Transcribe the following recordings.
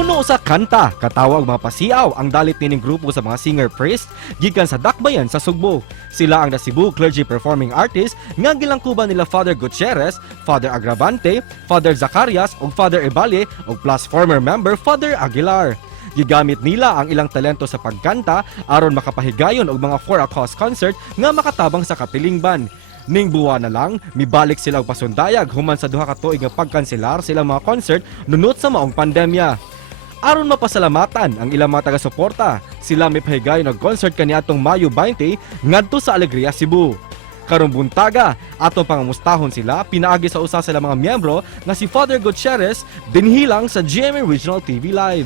Puno sa kanta, katawag mga pasiaw ang dalit nining grupo sa mga singer-priest gikan sa Dakbayan sa Sugbo. Sila ang Cebu Clergy Performing Artist nga gilangkuban nila Father Gutierrez, Father Agravante, Father Zacarias ug Father Ebale ug plus former member Father Aguilar. Gigamit nila ang ilang talento sa pagkanta aron makapahigayon og mga for-a-cause concert nga makatabang sa katilingban. Ning buwan na lang, mibalik sila og pasundayag human sa duha ka tuig nga pagkanselar silang mga concert nunot sa maong pandemya. Aron mapasalamatan ang ilang mga taga-suporta, sila may pahigayon og concert kaniadtong Mayo 20 ngadto sa Alegria, Cebu. Karong buntaga, atong pangumustahon sila pinaagi sa usa sila mga miyembro nga si Father Gutierrez dinhilang sa GMA Regional TV Live.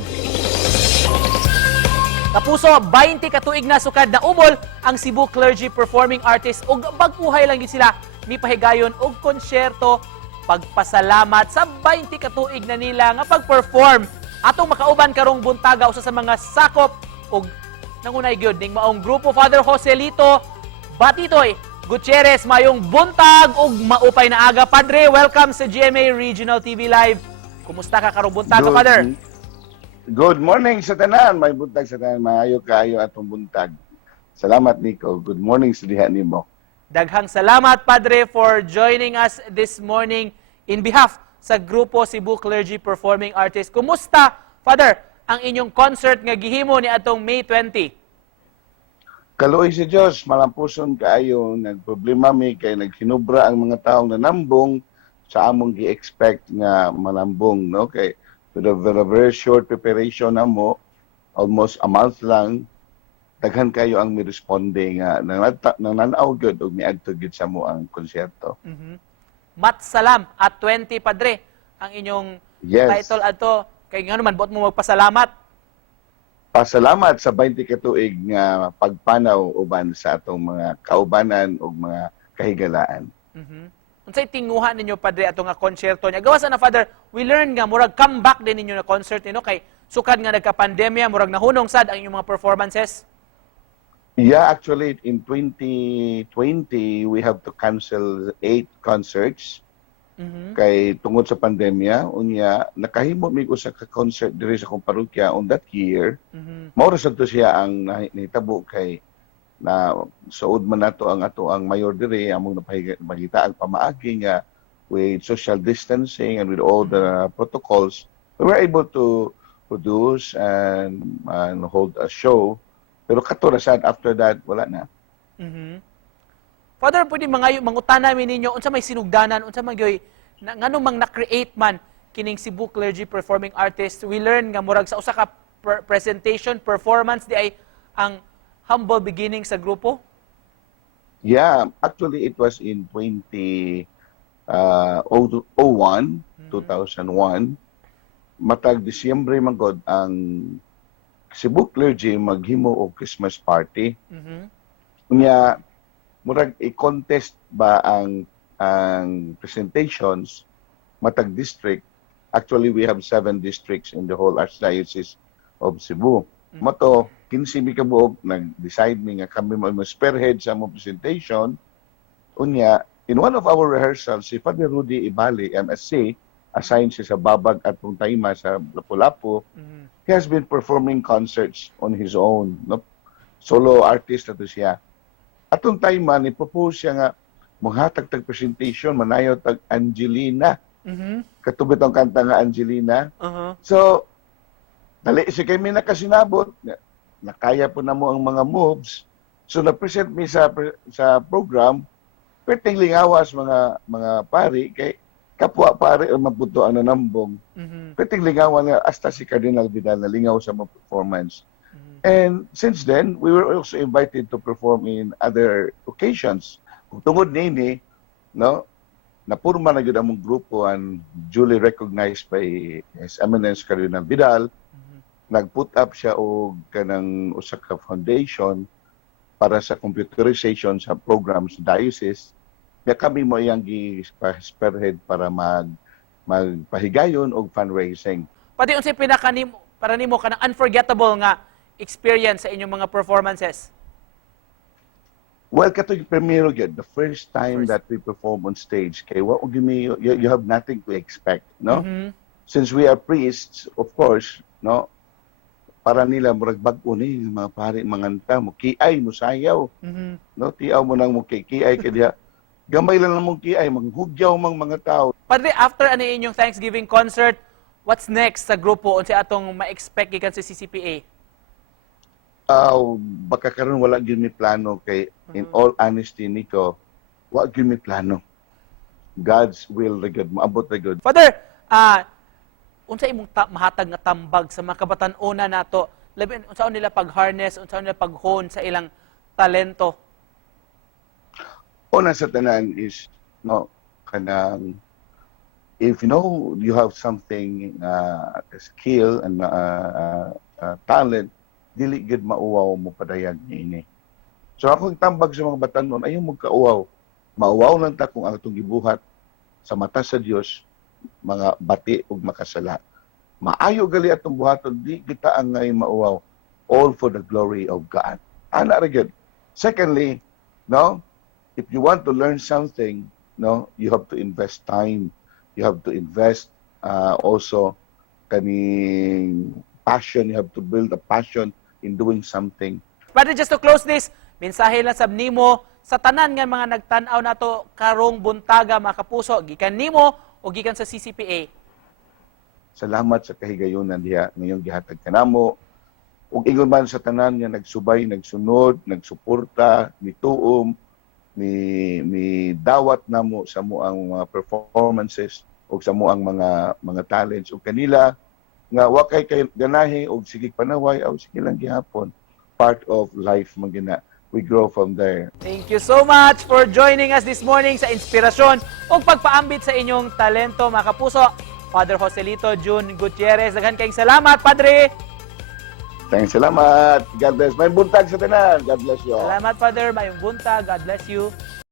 Kapuso, 20 katuig na sukad na umol ang Cebu Clergy Performing Artist ug bagpuhay lang gid sila mipahigayon og konsyerto pagpasalamat sa 20 katuig na nila nga pag-perform atong makauban karong buntaga usa sa mga sakop ug nangunay gyud ning maong grupo Father Joselito Batitoy Gutierrez mayong buntag ug maupay na aga. Padre, welcome sa GMA Regional TV Live. Kumusta ka karong buntaga, Father? Good morning sa tanan, may buntag sa tanan, maayo kaayo atong buntag. Salamat Nico. Good morning sa diha nimo. Daghang salamat, Padre, for joining us this morning in behalf sa grupo Cebu Clergy Performing Artist. Kumusta, Father, ang inyong concert nga gihimo ni atong May 20? Kaluoy si Dios, malampuson kaayo, nagproblema mi kay naghinubra ang mga taong nanambong sa among gi-expect nga malambong, no? Kay with a very short preparation namo, almost a month lang, daghan kayo ang mi-responde nga nananaw gyud og miadto gyud sa mo ang konserto. Matsalam at 20, Padre, ang inyong title ato. Kay nga naman, buot mo magpasalamat. Pasalamat sa 20 katuig nga pagpanaw uban sa atong mga kaubanan o mga kahigalaan. Unsay tinguha ninyo, Padre, ato nga konserto niya? Gawas na, Father, we learn nga, murag comeback din ninyo na concert ninyo kay sukad nga nagka-pandemya, murag nahunong sad ang inyong mga performances. Yeah, actually, in 2020, we have to cancel 8 concerts. Kay tungod sa pandemya, unya, nakahimo mig usa ka concert diri sa akong parokya on that year. Maura sad to siya ang nahitabo kay na suod man nato ang mayor diri among napahita ang pamaagi nga with social distancing and with all the protocols, we were able to produce and hold a show. Pero katurasan after that wala na. Father, pwede mangutana mi ninyo unsa may sinugdanan, unsa magyoy ngano mang na-create man kining Cebu Clergy Performing Artist. We learn nga murag sa usa ka presentation performance di ay ang humble beginning sa grupo. Yeah, actually it was in 2001, 2001. Matag Disyembre man god ang Cebu Clergy maghimo og Christmas party. Unya murag i-contest ba ang presentations matag district. Actually we have 7 districts in the whole Archdiocese of Cebu. Mato 15 mi kabuok nag-decide mi nga kami mo spearhead sa among presentation. Unya in one of our rehearsals si Father Rudy Ibali MSc assigned siya sa Babag at Tayma sa Lapu-Lapu. He has been performing concerts on his own, no? Solo artist na to siya. Atong Tayma ni propose siya nga maghatag tag presentation manayo tag Angelina. Katubit ang kanta nga Angelina. So dali si kami nakasinabot, nakaya po na mo ang mga moves. So na-present mi sa program, perting lingawas mga pari kay kapwa pari o mabuto ang nanambong. Perting lingawan nga hasta si Cardinal Vidal na lingaw sa mga performance. And since then, we were also invited to perform in other occasions. Kung tungod nini, no, napurma na gyud among grupo and duly recognized by His Eminence Cardinal Vidal. Nag-put up siya og kanang usa ka foundation para sa computerization sa programs sa diocese. Kaya kami mo iyang gi-spearhead para magpahigayon og fundraising. Pati unsay para nimo kanang unforgettable nga experience sa inyong mga performances? Well, kato yung primero yun, the first time that we perform on stage, kay you have nothing to expect, no? Since we are priests, of course, no? Para nila murag bag-o ni mga pari manganta mo kiay mo sayaw, Mhm. no? Tiaw mo nang mo kiay kaya gamay lang mo kiay manghugyaw mang mga tao. Padre, after ano inyong Thanksgiving concert, what's next sa grupo? Unsa atong ma-expect gikan sa CCPA? Baka karon wala gyud mi plano kay in all honesty niko, wa gyud mi plano. God's will ra gyud maabot ra gyud. Father, unsa imong mahatag nga tambag sa mga kabatan-ona nato? Labi unsa nila pag-harness, unsa nila pag-hone sa ilang talento? Una sa tanan is no kanang if you know you have something skill and talent, dili gid mauwaw mo padayag niini. So akong tambag sa mga batanon ayo mo kauwaw. Mauwaw lang ta kung ang atong gibuhat sa mata sa Dios mga bati ug makasala. Maayo gali atong buhaton di kita ang ngay mauwaw. All for the glory of God. Ana ra gyud. Secondly, no, if you want to learn something, no, you have to invest time. You have to invest also kaning passion. You have to build a passion in doing something. Padre, just to close this, mensahe lang sab nimo sa tanan nga mga nagtan-aw nato karong buntaga mga kapuso, gikan nimo o gikan sa CCPA. Salamat sa kahigayonan diha ngayong gihatag kanamo. Ug ingon man sa tanan nga nagsubay, nagsunod, nagsuporta, nituom, ni dawat namo sa moang mga performances ug sa moang mga talents ug kanila nga wa kay ganahe og sige panaway aw sige lang gihapon. Part of life man gina. We grow from there. Thank you so much for joining us this morning sa inspirasyon o pagpaambit sa inyong talento mga kapuso. Father Joselito June Gutierrez, daghan kayong salamat, Padre! Thanks, salamat. God bless. May buntag sa tanan. God bless you all. Salamat, Father. Mayong buntag. God bless you.